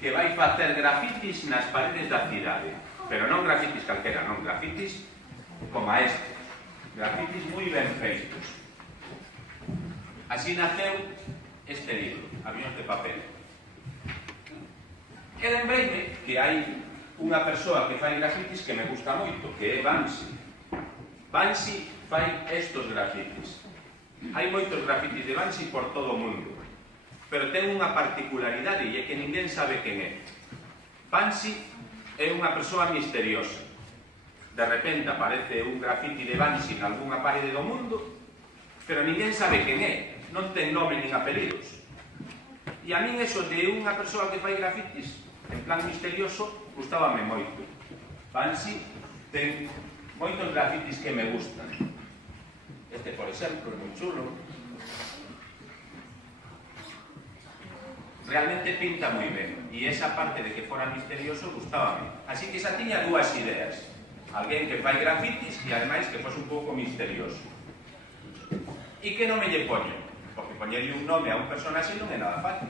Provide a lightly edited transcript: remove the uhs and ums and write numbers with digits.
que vai facer grafitis nas paredes da cidade, pero non grafitis calquera, non, grafitis como este, grafitis moi ben feitos. Así naceu este libro, Avións de papel. E lembreime que hai unha persoa que fai grafitis que me gusta moito, que é Banksy. Banksy fai estos grafitis. Hai moitos grafitis de Banksy por todo o mundo, pero ten unha particularidade e é que ninguén sabe quen é. Banksy é unha persoa misteriosa. De repente aparece un grafiti de Banksy en algunha parede do mundo, pero ninguén sabe quen é, non ten nome nin apelidos. E a min eso de unha persoa que fai grafitis en plan misterioso gustábame moito. Banksy ten moitos grafitis que me gustan. Este, por exemplo, é moi chulo. Realmente pinta moi ben, e esa parte de que fora misterioso gustábame. Así que xa tiña dúas ideas. Alguén que fai grafitis e ademais que fose un pouco misterioso. E que nome lle poño? Porque poñerlle un nome a un personaxe non é nada fácil.